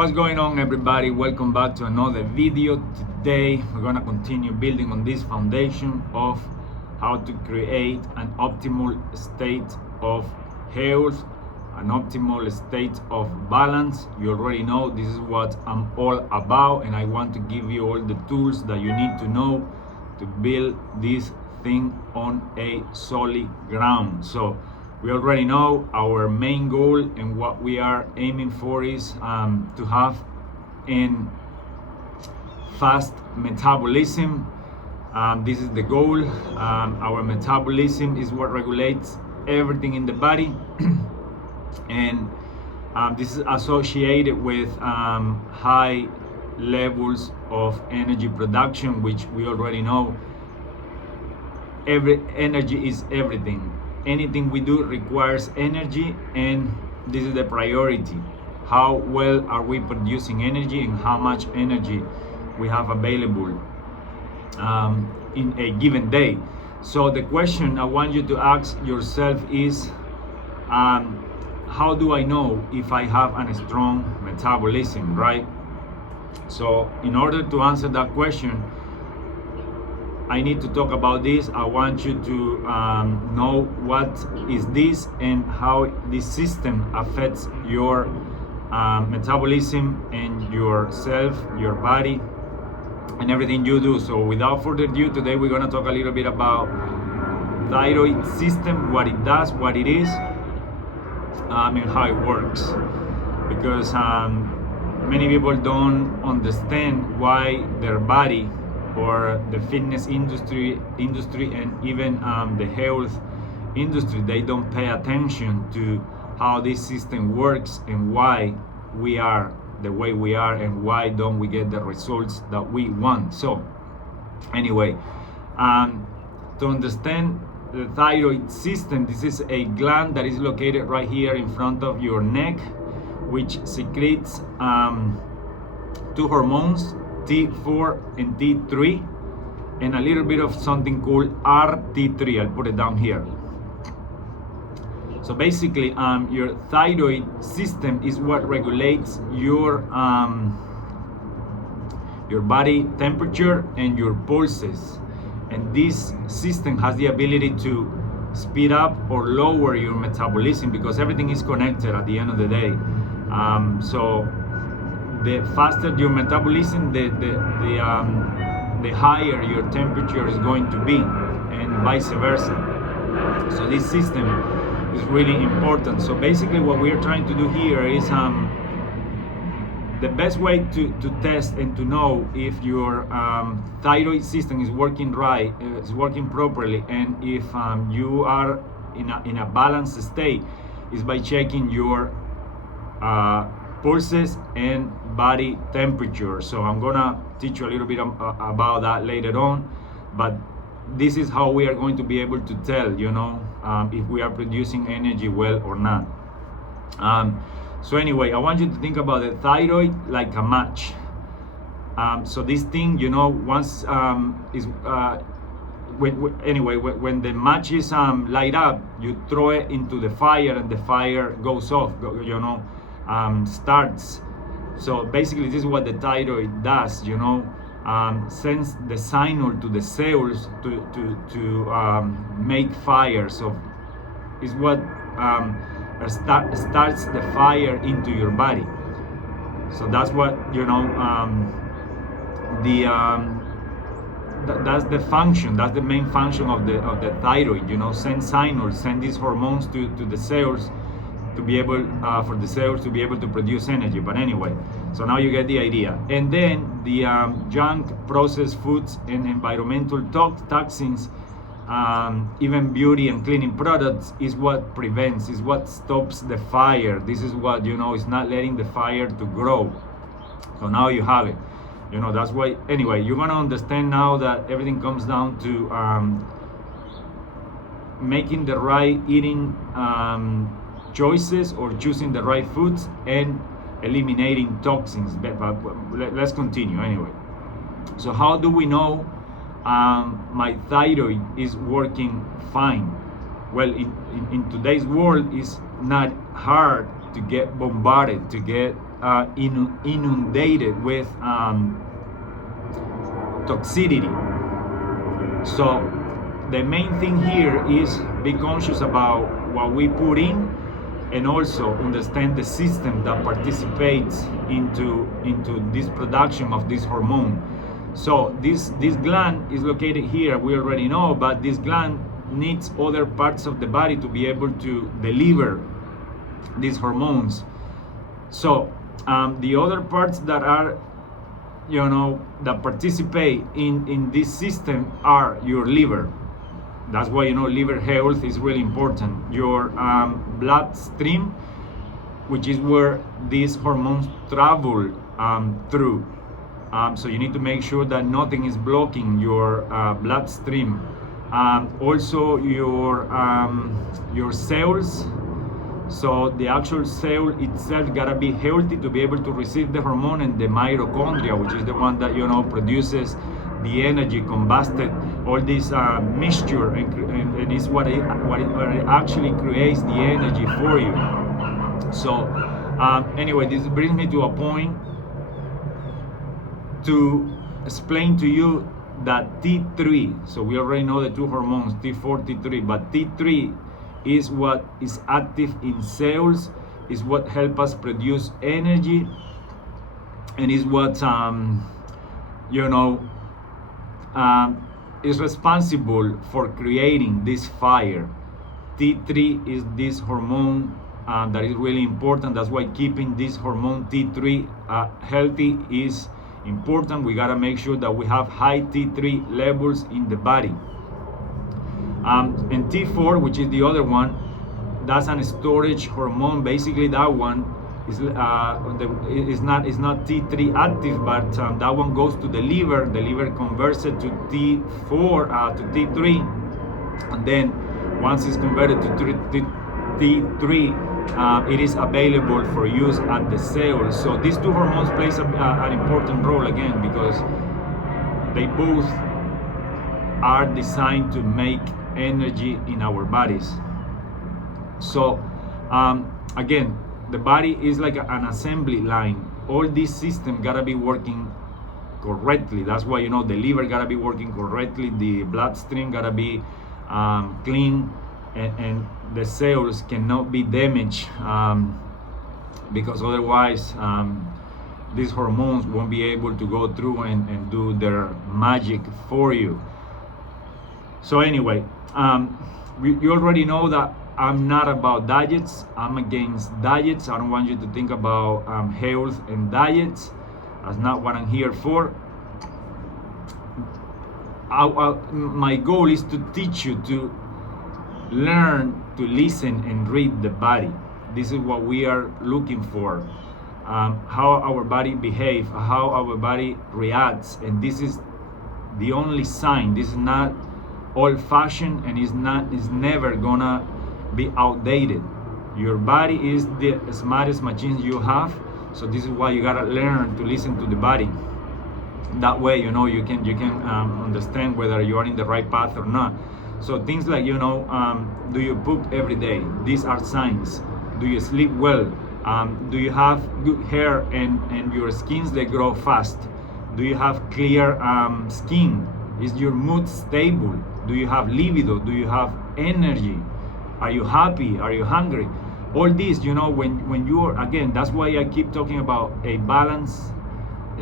What's going on, everybody? Welcome back to another video. Today we're gonna continue building on this foundation of how to create an optimal state of health, an optimal state of balance. You already know this is what I'm all about, and I want to give you all the tools that you need to know to build this thing on a solid ground. So we already know our main goal, and what we are aiming for is to have in fast metabolism. This is the goal. Our metabolism is what regulates everything in the body, and this is associated with high levels of energy production, which we already know. Energy is everything. Anything we do requires energy, and this is the priority. How well are we producing energy, and how much energy we have available in a given day? So the question I want you to ask yourself is, how do I know if I have a strong metabolism, right? So in order to answer that question, I need to talk about this. I want you to know what is this and how this system affects your metabolism and yourself, your body, and everything you do. So without further ado, today we're going to talk a little bit about thyroid system, what it does, what it is, and how it works. Because many people don't understand why their body, or the fitness industry and even the health industry, they don't pay attention to how this system works and why we are the way we are and why don't we get the results that we want. So anyway, to understand the thyroid system, this is a gland that is located right here in front of your neck, which secretes two hormones, T4 and T3, and a little bit of something called RT3. I'll put it down here. So basically, your thyroid system is what regulates your body temperature and your pulses, and this system has the ability to speed up or lower your metabolism, because everything is connected at the end of the day. So the faster your metabolism, the higher your temperature is going to be, and vice versa. So this system is really important. So basically what we are trying to do here is the best way to test and to know if your thyroid system is working right, is working properly, and if you are in a balanced state, is by checking your pulses and body temperature. So I'm gonna teach you a little bit about that later on, but this is how we are going to be able to tell, if we are producing energy well or not. So anyway, I want you to think about the thyroid like a match. So this thing, once is when the match is light up, you throw it into the fire, and the fire goes off, starts. So basically this is what the thyroid does, sends the signal to the cells to make fire. So is what starts the fire into your body. So that's what that's the function, that's the main function of the thyroid, send signals, send these hormones to the cells to be able for the cells to be able to produce energy. But anyway, so now you get the idea. And then the junk processed foods and environmental toxins, even beauty and cleaning products, is what prevents, is what stops the fire. This is what is not letting the fire to grow. So now you have it. That's why. Anyway, you're gonna understand now that everything comes down to making the right eating choices, or choosing the right foods, and eliminating toxins. But let's continue anyway. So how do we know my thyroid is working fine? Well, in today's world, it's not hard to get bombarded, to get inundated with toxicity. So the main thing here is be conscious about what we put in, and also understand the system that participates into this production of this hormone. So this gland is located here, we already know, but this gland needs other parts of the body to be able to deliver these hormones. So the other parts that are, that participate in this system are your liver. That's why, liver health is really important. Your bloodstream, which is where these hormones travel through. So you need to make sure that nothing is blocking your bloodstream. Also your cells. So the actual cell itself gotta be healthy to be able to receive the hormone, and the mitochondria, which is the one that produces the energy, combusted all this mixture, and is what it actually creates the energy for you. So anyway, this brings me to a point to explain to you that T3, so we already know the two hormones, T4, T3, but T3 is what is active in cells, is what helps us produce energy, and is what is responsible for creating this fire. T3 is this hormone that is really important. That's why keeping this hormone T3 healthy is important. We gotta make sure that we have high T3 levels in the body. And T4, which is the other one, that's an storage hormone. Basically, that one is not T3 active, but that one goes to the liver. The liver converts it to T4 to T3, and then once it's converted to T3, it is available for use at the cells. So these two hormones plays an important role again, because they both are designed to make energy in our bodies. So again, the body is like an assembly line. All these systems gotta be working correctly. That's why the liver gotta be working correctly, the bloodstream gotta be clean, and the cells cannot be damaged, because otherwise these hormones won't be able to go through and do their magic for you. So anyway, you already know that I'm not about diets. I'm against diets. I don't want you to think about health and diets. That's not what I'm here for. My goal is to teach you to learn to listen and read the body. This is what we are looking for. How our body behaves, how our body reacts, and this is the only sign. This is not old-fashioned, and is never gonna be outdated. Your body is the smartest machine you have, so this is why you gotta learn to listen to the body. That way, you can understand whether you are in the right path or not. So things like, do you poop every day? These are signs. Do you sleep well? Do you have good hair and your skins, they grow fast? Do you have clear skin? Is your mood stable? Do you have libido? Do you have energy? Are you happy? Are you hungry? All these, when you're, again, that's why I keep talking about a balanced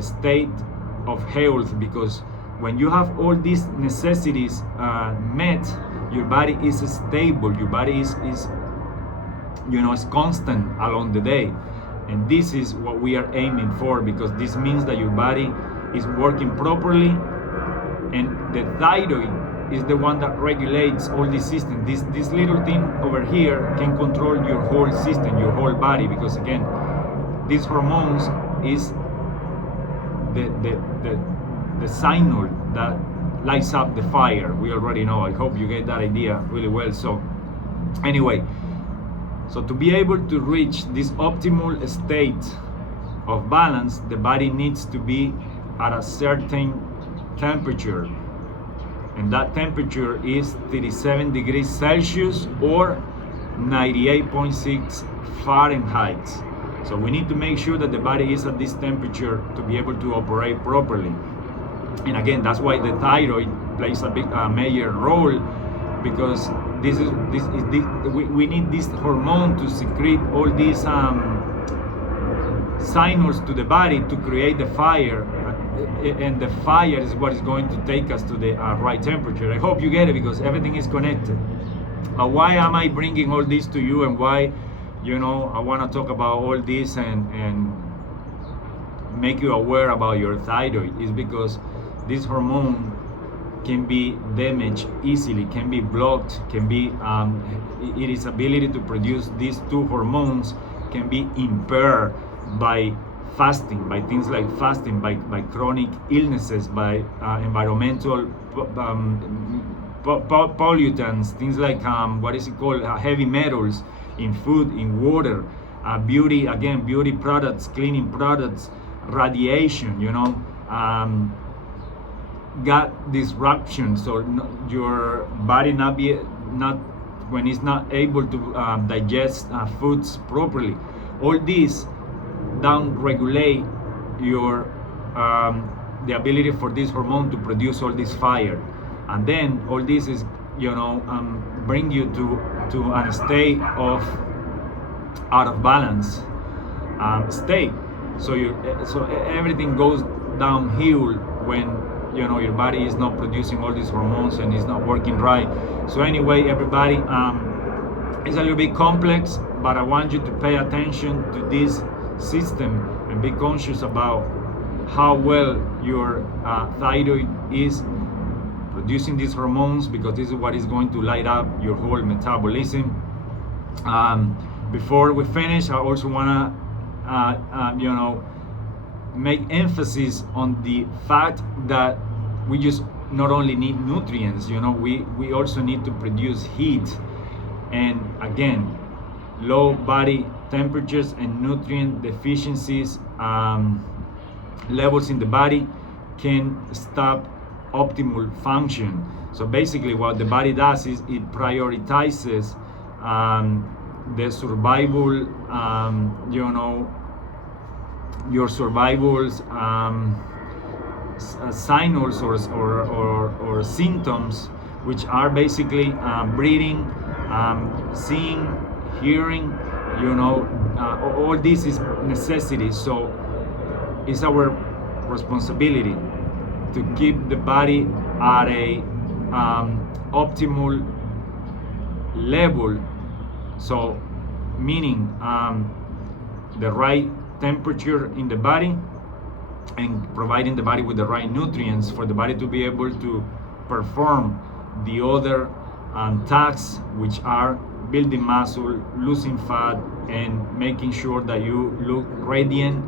state of health, because when you have all these necessities met, your body is stable, your body is constant along the day. And this is what we are aiming for, because this means that your body is working properly, and the thyroid is the one that regulates all these systems. This little thing over here can control your whole system, your whole body, because again, these hormones is the signal that lights up the fire. We already know. I hope you get that idea really well. So anyway, so to be able to reach this optimal state of balance, the body needs to be at a certain temperature, and that temperature is 37 degrees Celsius or 98.6 Fahrenheit. So we need to make sure that the body is at this temperature to be able to operate properly. And again, that's why the thyroid plays a major role, because we need this hormone to secrete all these signals to the body to create the fire, and the fire is what is going to take us to the right temperature. I hope you get it, because everything is connected. But why am I bringing all this to you, and why, I want to talk about all this and make you aware about your thyroid? Is because this hormone can be damaged easily, can be blocked, can be its ability to produce these two hormones can be impaired by fasting, by things like fasting, by chronic illnesses, by environmental pollutants, things like heavy metals in food, in water, beauty products, cleaning products, radiation, gut disruption, so your body when it's not able to digest foods properly. All these down regulate your the ability for this hormone to produce all this fire, and then all this is bring you to a state of out of balance state. So everything goes downhill when your body is not producing all these hormones and is not working right. So anyway, everybody, it's a little bit complex, but I want you to pay attention to this system and be conscious about how well your thyroid is producing these hormones, because this is what is going to light up your whole metabolism. Before we finish, I also want to make emphasis on the fact that we just not only need nutrients, we also need to produce heat. And again, low body temperatures and nutrient deficiencies levels in the body can stop optimal function. So basically what the body does is it prioritizes the survival, your survival's signals or symptoms, which are basically breathing, seeing, hearing, all this is necessity. So it's our responsibility to keep the body at a optimal level. So meaning the right temperature in the body, and providing the body with the right nutrients for the body to be able to perform the other tasks, which are building muscle, losing fat, and making sure that you look radiant,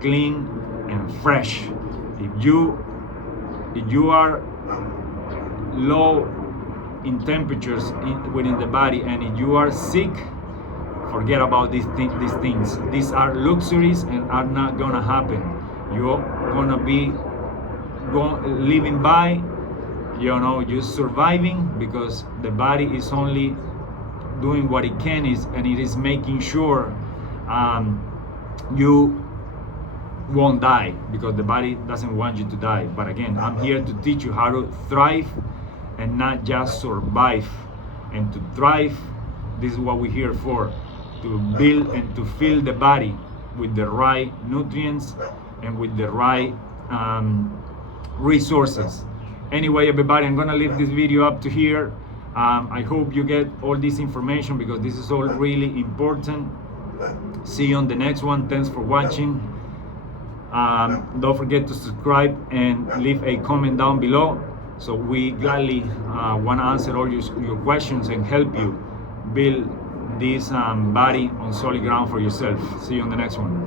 clean, and fresh. If you are low in temperatures within the body, and if you are sick, forget about these things. These are luxuries and are not gonna happen. You're gonna be living by, just surviving, because the body is only doing what it can, and it is making sure you won't die, because the body doesn't want you to die. But again, I'm here to teach you how to thrive and not just survive. And to thrive, this is what we're here for, to build and to fill the body with the right nutrients and with the right resources. Anyway, everybody, I'm gonna leave this video up to here. I hope you get all this information, because this is all really important. See you on the next one. Thanks for watching. Don't forget to subscribe and leave a comment down below. So we gladly want to answer all your questions and help you build this body on solid ground for yourself. See you on the next one.